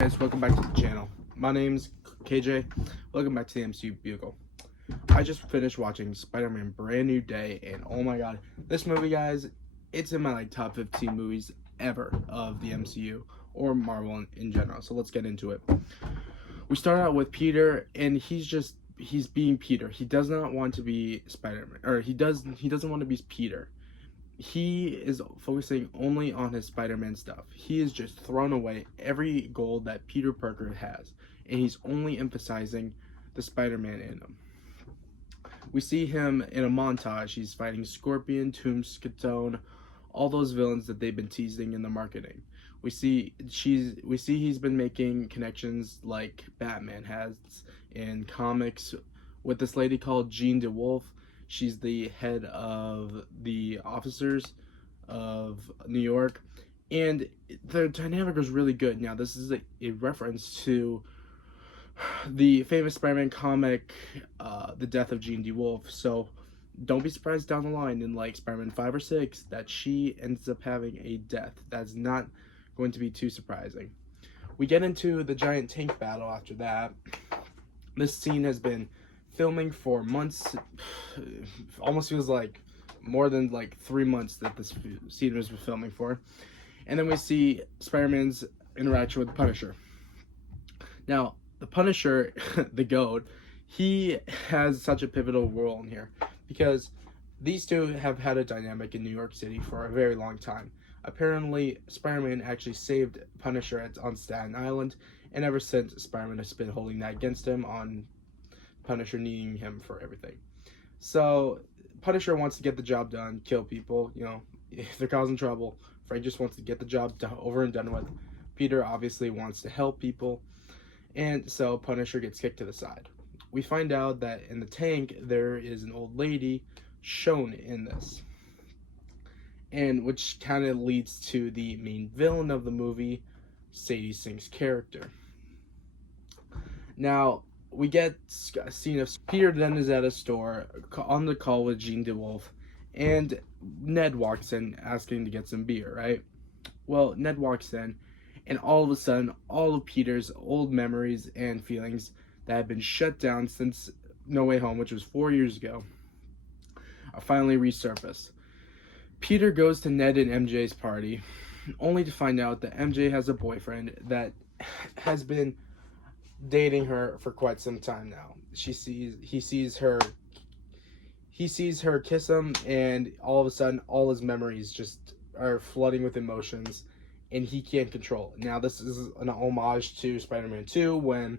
Guys, welcome back to the channel. My name's KJ. Welcome back to the MCU Bugle. I just finished watching Spider-Man Brand New Day, and oh my god, this movie, guys, it's in my top 15 movies ever of the MCU or Marvel in general. So let's get into it. We start out with Peter, and he's being Peter. He does not want to be Spider-Man, or he doesn't want to be Peter. He is focusing only on his Spider-Man stuff. He has just thrown away every goal that Peter Parker has, and he's only emphasizing the Spider-Man in him. We see him in a montage. He's fighting Scorpion, Tombstone, all those villains that they've been teasing in the marketing. We see he's been making connections like Batman has in comics with this lady called Jean DeWolf. She's the head of the officers of New York, and the dynamic was really good. Now, this is a reference to the famous Spider-Man comic, The Death of Jean DeWolf. So don't be surprised down the line in like Spider-Man 5 or 6 that she ends up having a death. That's not going to be too surprising. We get into the giant tank battle after that. This scene has been filming for months. Almost feels like more than like 3 months that this scene was filming for. And then we see Spider-Man's interaction with the Punisher. Now, the Punisher, the GOAT, he has such a pivotal role in here because these two have had a dynamic in New York City for a very long time. Apparently, Spider-Man actually saved Punisher on Staten Island, and ever since, Spider-Man has been holding that against him on Punisher needing him for everything. So, Punisher wants to get the job done, kill people, if they're causing trouble. Frank just wants to get the job over and done with. Peter obviously wants to help people, and so Punisher gets kicked to the side. We find out that in the tank, there is an old lady shown in this, and which kind of leads to the main villain of the movie, Sadie Sink's character. Now, we get a scene of Peter then is at a store on the call with Jean DeWolf, and Ned walks in asking to get some beer, right? Well, Ned walks in, and all of a sudden, all of Peter's old memories and feelings that have been shut down since No Way Home, which was 4 years ago, are finally resurfaced. Peter goes to Ned and MJ's party, only to find out that MJ has a boyfriend that has been dating her for quite some time now. He sees her kiss him, and all of a sudden all his memories just are flooding with emotions, and he can't control it. Now, this is an homage to Spider-Man 2 when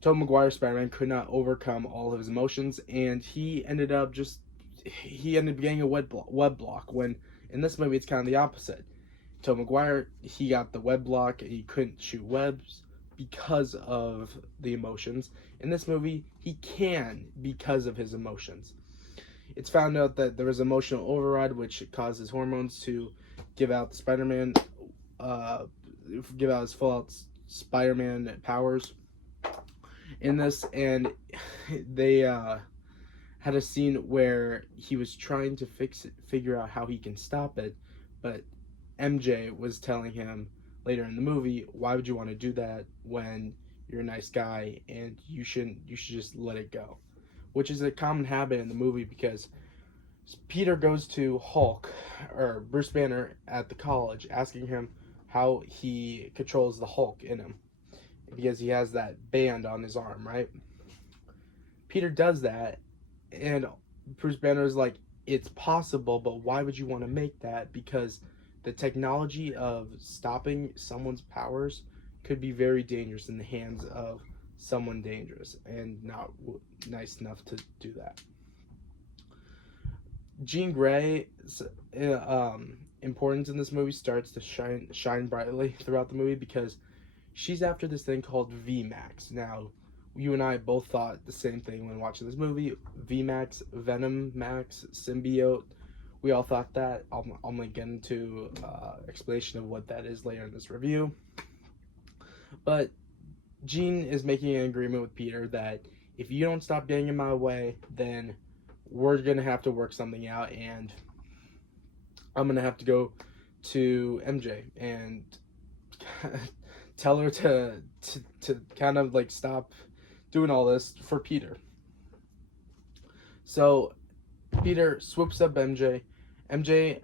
Tobey Maguire's Spider-Man could not overcome all of his emotions, and he ended up getting a web block, when in this movie it's kind of the opposite. Tobey Maguire, he got the web block, and he couldn't shoot webs because of the emotions. In this movie, he can because of his emotions. It's found out that there is emotional override, which causes hormones to give out the Spider-Man, give out his full-out Spider-Man powers in this, and they had a scene where he was trying to figure out how he can stop it, but MJ was telling him later in the movie, why would you want to do that when you're a nice guy and you should just let it go, which is a common habit in the movie because Peter goes to Hulk or Bruce Banner at the college asking him how he controls the Hulk in him because he has that band on his arm, right? Peter does that, and Bruce Banner is like, it's possible, but why would you want to make that? Because the technology of stopping someone's powers could be very dangerous in the hands of someone dangerous and not nice enough to do that. Jean Grey's importance in this movie starts to shine brightly throughout the movie because she's after this thing called VMAX. Now, you and I both thought the same thing when watching this movie. VMAX, Venom Max, Symbiote. We all thought that. I'm going to get into explanation of what that is later in this review. But Jean is making an agreement with Peter that if you don't stop getting in my way, then we're going to have to work something out, and I'm going to have to go to MJ and tell her to kind of like stop doing all this for Peter. So Peter swoops up MJ. MJ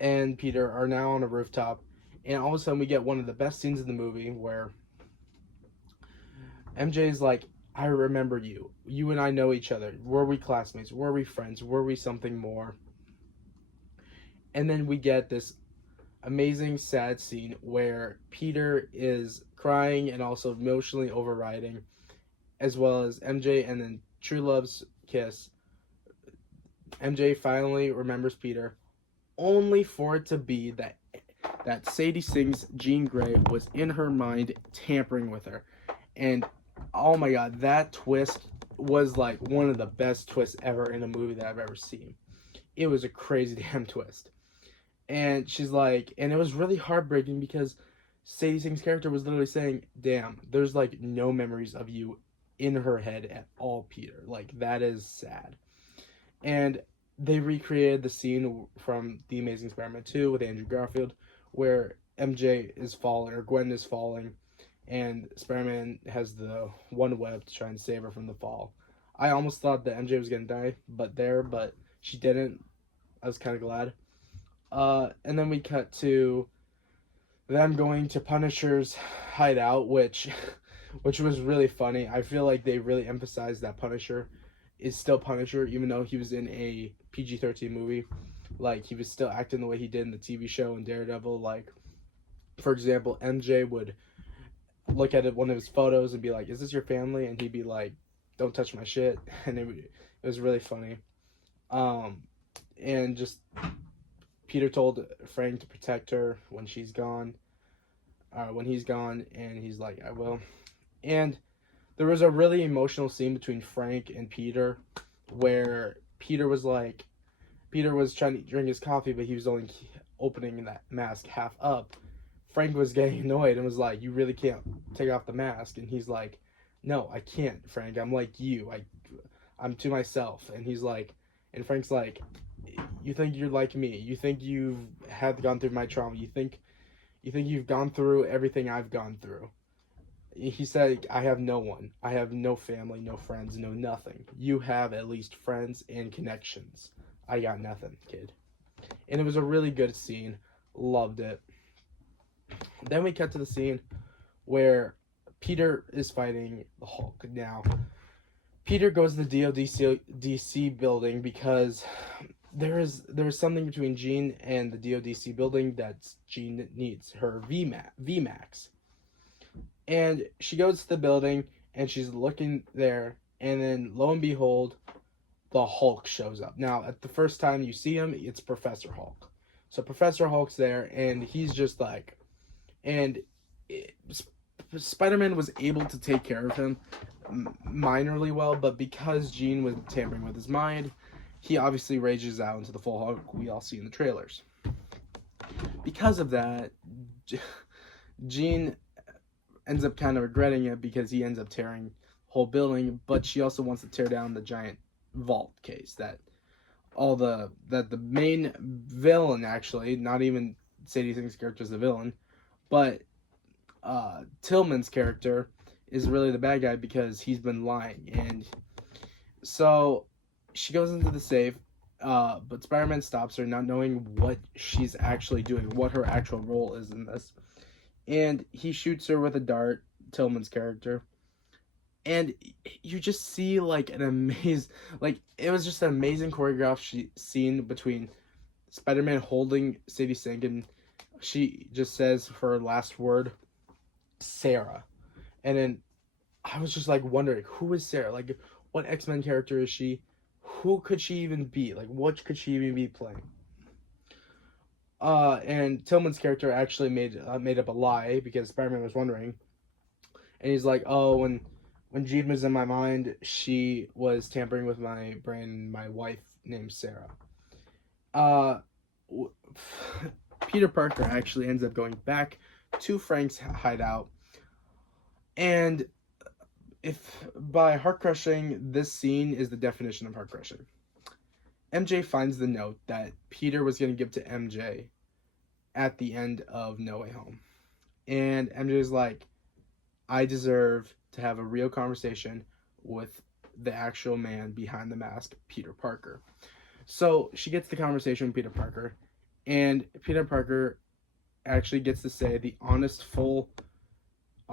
and Peter are now on a rooftop, and all of a sudden we get one of the best scenes in the movie where MJ's like, I remember you. You and I know each other. Were we classmates? Were we friends? Were we something more? And then we get this amazing sad scene where Peter is crying and also emotionally overriding, as well as MJ, and then true love's kiss. MJ finally remembers Peter, only for it to be that Sadie Sink's Jean Grey was in her mind tampering with her. And oh my god, that twist was like one of the best twists ever in a movie that I've ever seen. It was a crazy damn twist. And she's like, and it was really heartbreaking because Sadie Sink's character was literally saying, damn, there's like no memories of you in her head at all, Peter. Like, that is sad. And they recreated the scene from The Amazing Spider-Man 2 with Andrew Garfield where MJ is falling, or Gwen is falling, and Spider-Man has the one web to try and save her from the fall. I almost thought that MJ was going to die, but she didn't. I was kind of glad. And then we cut to them going to Punisher's hideout, which was really funny. I feel like they really emphasized that Punisher is still Punisher, even though he was in a PG-13 movie. Like, he was still acting the way he did in the TV show and Daredevil. Like, for example, MJ would look at one of his photos and be like, is this your family? And he'd be like, don't touch my shit. And it was really funny. And just Peter told Frank to protect her when she's gone, when he's gone, and he's like, I will. And there was a really emotional scene between Frank and Peter where Peter was trying to drink his coffee, but he was only opening that mask half up. Frank was getting annoyed and was like, you really can't take off the mask. And he's like, no, I can't, Frank. I'm like you. I'm to myself. And he's like, and Frank's like, you think you're like me. You think you have gone through my trauma. You think you've gone through everything I've gone through. He said, I have no one. I have no family, no friends, no nothing. You have at least friends and connections. I got nothing, kid. And it was a really good scene. Loved it. Then we cut to the scene where Peter is fighting the Hulk. Now, Peter goes to the DODC building because there is something between Jean and the DODC building that Jean needs, her VMAX. And she goes to the building and she's looking there, and then lo and behold, the Hulk shows up. Now, at the first time you see him, it's Professor Hulk. So Professor Hulk's there, and he's just like, Spider-Man was able to take care of him minorly well, but because Jean was tampering with his mind, he obviously rages out into the full Hulk we all see in the trailers. Because of that, Jean ends up kind of regretting it because he ends up tearing the whole building, but she also wants to tear down the giant vault case that the main villain, actually, not even Sadie Sink's character is the villain, but Tillman's character is really the bad guy because he's been lying. And so she goes into the safe, but Spider-Man stops her, not knowing what she's actually doing, what her actual role is in this. And he shoots her with a dart, Tillman's character. And you just see like it was just an amazing choreographed scene between Spider-Man holding Sadie Sink, and she just says her last word, Sarah. And then I was just like wondering, who is Sarah? Like, what X-Men character is she? Who could she even be? Like, what could she even be playing? And Tillman's character actually made up a lie because Spider-Man was wondering. And he's like, oh, when Jean was in my mind, she was tampering with my brain, my wife named Sarah. Peter Parker actually ends up going back to Frank's hideout. And if by heart crushing, this scene is the definition of heart crushing. MJ finds the note that Peter was going to give to MJ at the end of No Way Home. And MJ's like, I deserve to have a real conversation with the actual man behind the mask, Peter Parker. So she gets the conversation with Peter Parker, and Peter Parker actually gets to say the honest, full,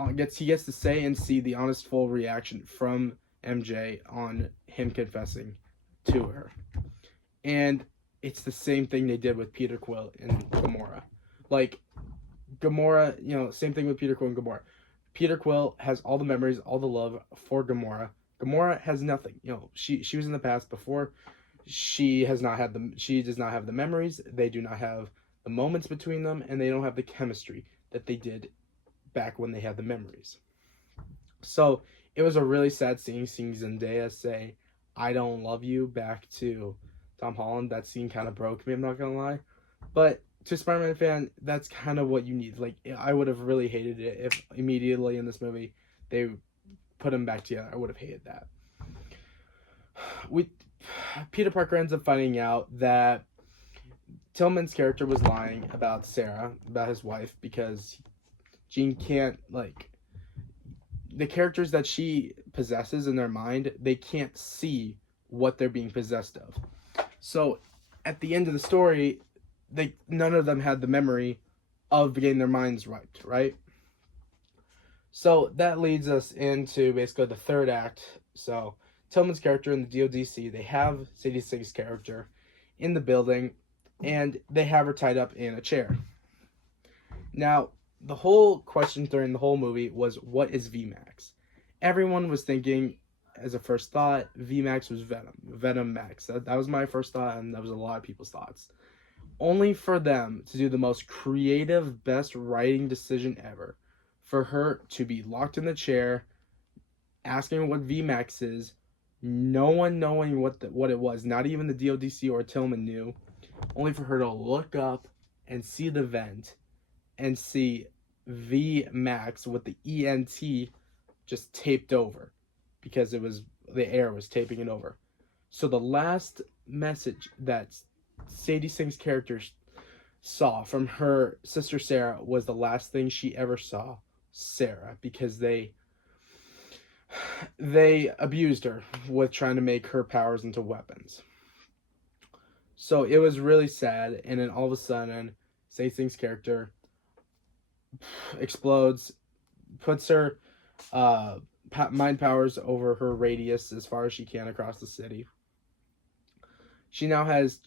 he gets to say and see the honest, full reaction from MJ on him confessing to her. And it's the same thing they did with Peter Quill and Gamora. Like, Gamora, same thing with Peter Quill and Gamora. Peter Quill has all the memories, all the love for Gamora. Gamora has nothing. She was in the past before. She does not have the memories. They do not have the moments between them, and they don't have the chemistry that they did back when they had the memories. So it was a really sad scene seeing Zendaya say, "I don't love you" back to Tom Holland. That scene kind of broke me, I'm not gonna lie. But to a Spider-Man fan, that's kind of what you need. Like, I would have really hated it if immediately in this movie they put them back together. I would have hated that. Peter Parker ends up finding out that Tillman's character was lying about Sarah, about his wife, because Jean can't, the characters that she possesses in their mind, they can't see what they're being possessed of. So at the end of the story, none of them had the memory of getting their minds wiped, right? So that leads us into basically the third act. So Tillman's character in the DODC, they have Sadie Sink's character in the building, and they have her tied up in a chair. Now, the whole question during the whole movie was, what is VMAX? Everyone was thinking, as a first thought, VMAX was Venom Max. That was my first thought, and that was a lot of people's thoughts. Only for them to do the most creative, best writing decision ever. For her to be locked in the chair, asking what VMAX is, no one knowing what it was, not even the DODC or Tillman knew, only for her to look up and see the vent and see VMAX with the ENT just taped over because the air was taping it over. So the last message that Sadie Sink's character saw from her sister Sarah was the last thing she ever saw Sarah, because they abused her with trying to make her powers into weapons. So it was really sad, and then all of a sudden Sadie Sink's character explodes, puts her mind powers over her radius as far as she can across the city. She now has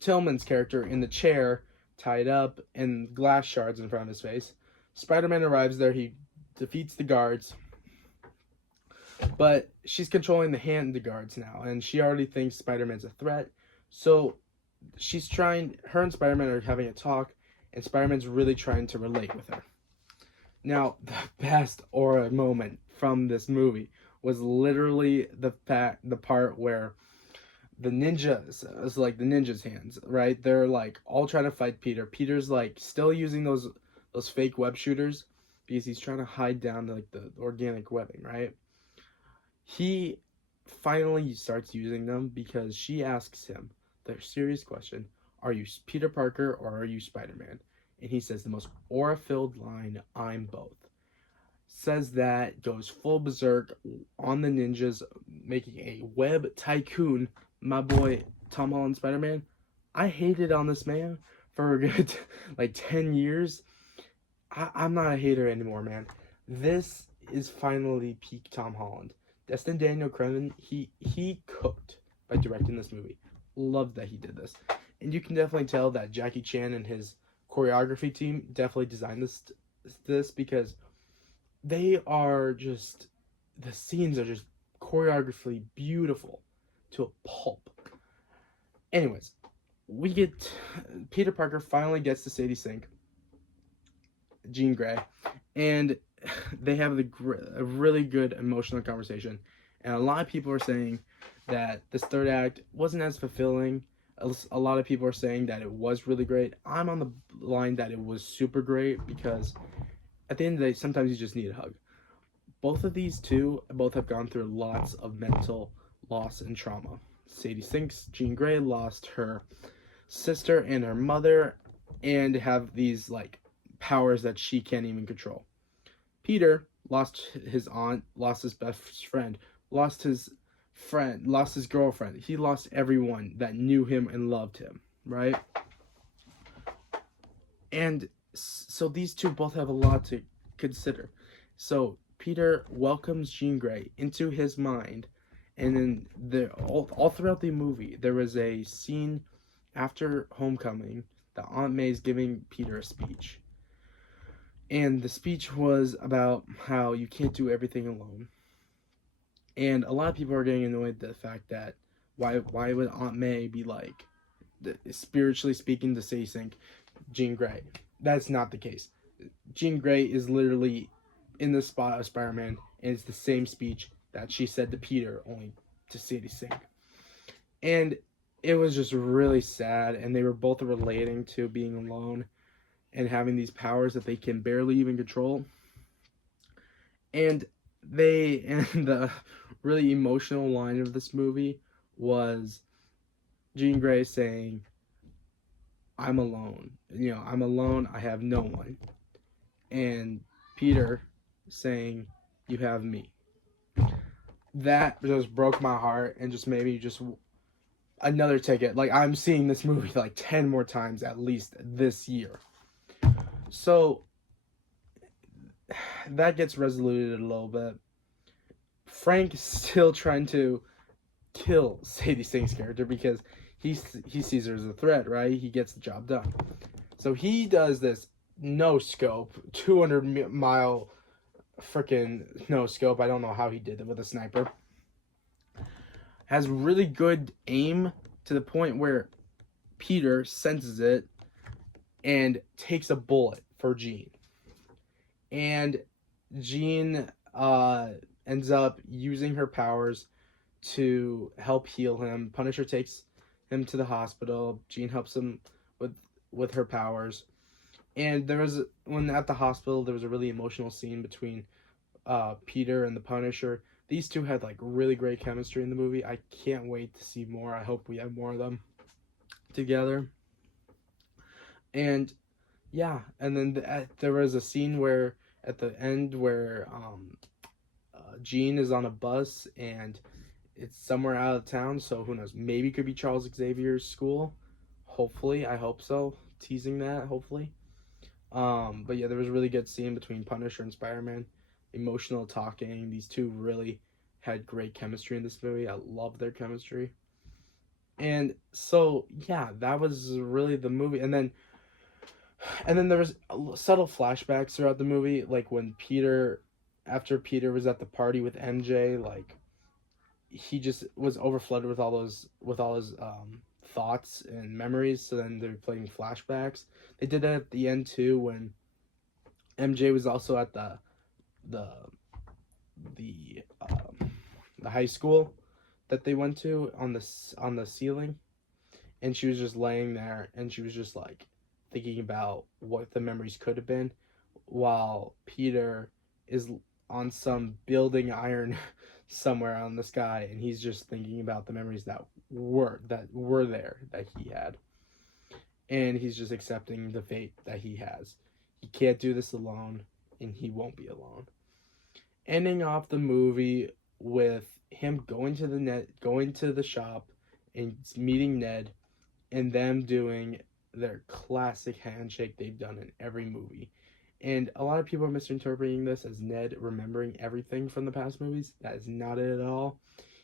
Tillman's character in the chair, tied up, and glass shards in front of his face. Spider-Man arrives there. He defeats the guards, but she's controlling the guards now, and she already thinks Spider-Man's a threat. So her and Spider-Man are having a talk, and Spider-Man's really trying to relate with her. Now, the best aura moment from this movie was literally the part where the ninjas, it's like the ninjas' hands, right? They're like all trying to fight Peter. Peter's like still using those fake web shooters because he's trying to hide down the organic webbing, right? He finally starts using them because she asks him the serious question, are you Peter Parker or are you Spider-Man? And he says the most aura-filled line, I'm both. Says that, goes full berserk on the ninjas, making a web tycoon. My boy Tom Holland Spider-Man, I hated on this man for a good 10 years. I'm not a hater anymore, man. This is finally peak Tom Holland. Destin Daniel Cretton, he cooked by directing this movie. Loved that he did this. And you can definitely tell that Jackie Chan and his choreography team definitely designed this because they are just, the scenes are just choreographically beautiful to a pulp. Anyways, Peter Parker finally gets to Sadie Sink, Jean Grey, and they have a really good emotional conversation. And a lot of people are saying that this third act wasn't as fulfilling. A lot of people are saying that it was really great. I'm on the line that it was super great because at the end of the day, sometimes you just need a hug. Both of these two have gone through lots of mental loss and trauma. Sadie Sink's Jean Grey lost her sister and her mother, and have these powers that she can't even control. Peter lost his aunt, lost his best friend, lost his girlfriend. He lost everyone that knew him and loved him, right? And so these two both have a lot to consider. So Peter welcomes Jean Grey into his mind, and then all throughout the movie there was a scene after homecoming that Aunt May's giving Peter a speech. And the speech was about how you can't do everything alone. And a lot of people are getting annoyed at the fact that why would Aunt May be like, spiritually speaking, to say sync Jean Grey? That's not the case. Jean Grey is literally in the spot of Spider-Man, and it's the same speech that she said to Peter, only to Sadie Sink. And it was just really sad, and they were both relating to being alone and having these powers that they can barely even control. And the really emotional line of this movie was Jean Grey saying, I'm alone. I'm alone. I have no one. And Peter saying, you have me. That just broke my heart and just made me just another ticket. Like, I'm seeing this movie like 10 more times at least this year. So that gets resoluted a little bit. Frank is still trying to kill Sadie Sink's character because he sees her as a threat, right? He gets the job done. So he does this no scope, 200-mile freaking no scope. I don't know how he did it with a sniper. Has really good aim to the point where Peter senses it and takes a bullet for Jean. And Jean ends up using her powers to help heal him. Punisher takes him to the hospital. Jean helps him with her powers. And when at the hospital, there was a really emotional scene between Peter and the Punisher. These two had like really great chemistry in the movie. I can't wait to see more. I hope we have more of them together. And yeah, and then there was a scene where at the end where Jean is on a bus and it's somewhere out of town, so who knows, maybe it could be Charles Xavier's school. Hopefully, I hope so. Teasing that, hopefully. But yeah, there was a really good scene between Punisher and Spider-Man. Emotional talking. These two really had great chemistry in this movie. I love their chemistry. And so yeah, that was really the movie. And then there was subtle flashbacks throughout the movie, like when after Peter was at the party with MJ, like he just was overflooded with all his thoughts and memories. So then they're playing flashbacks. They did that at the end too when MJ was also at the high school that they went to on the ceiling, and she was just laying there and she was just like thinking about what the memories could have been, while Peter is on some building iron somewhere on the sky, and he's just thinking about the memories that were there that he had, and he's just accepting the fate that he has. He can't do this alone, and he won't be alone. Ending off the movie with him going to the shop and meeting Ned, and them doing their classic handshake they've done in every movie. And a lot of people are misinterpreting this as Ned remembering everything from the past movies. That is not it at all.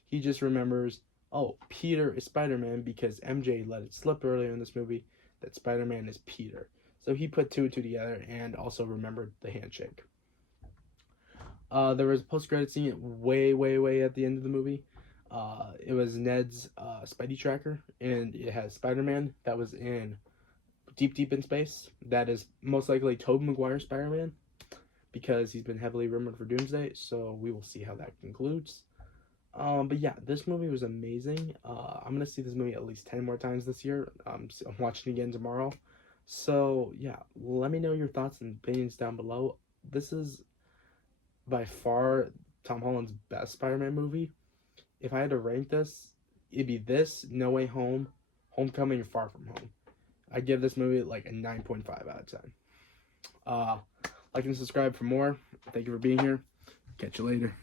He just remembers, oh, Peter is Spider-Man because MJ let it slip earlier in this movie that Spider-Man is Peter. So he put two and two together and also remembered the handshake. There was a post-credit scene way at the end of the movie. It was Ned's Spidey tracker, and it has Spider-Man that was in deep in space. That is most likely Tobey Maguire's Spider-Man, because he's been heavily rumored for Doomsday, so we will see how that concludes. But yeah, this movie was amazing. I'm gonna see this movie at least 10 more times this year. I'm watching it again tomorrow. So yeah, let me know your thoughts and opinions down below. This is by far Tom Holland's best Spider-Man movie. If I had to rank this, it'd be this, No Way Home, Homecoming, and Far From Home. I give this movie like a 9.5 out of 10. Like and subscribe for more. Thank you for being here. Catch you later.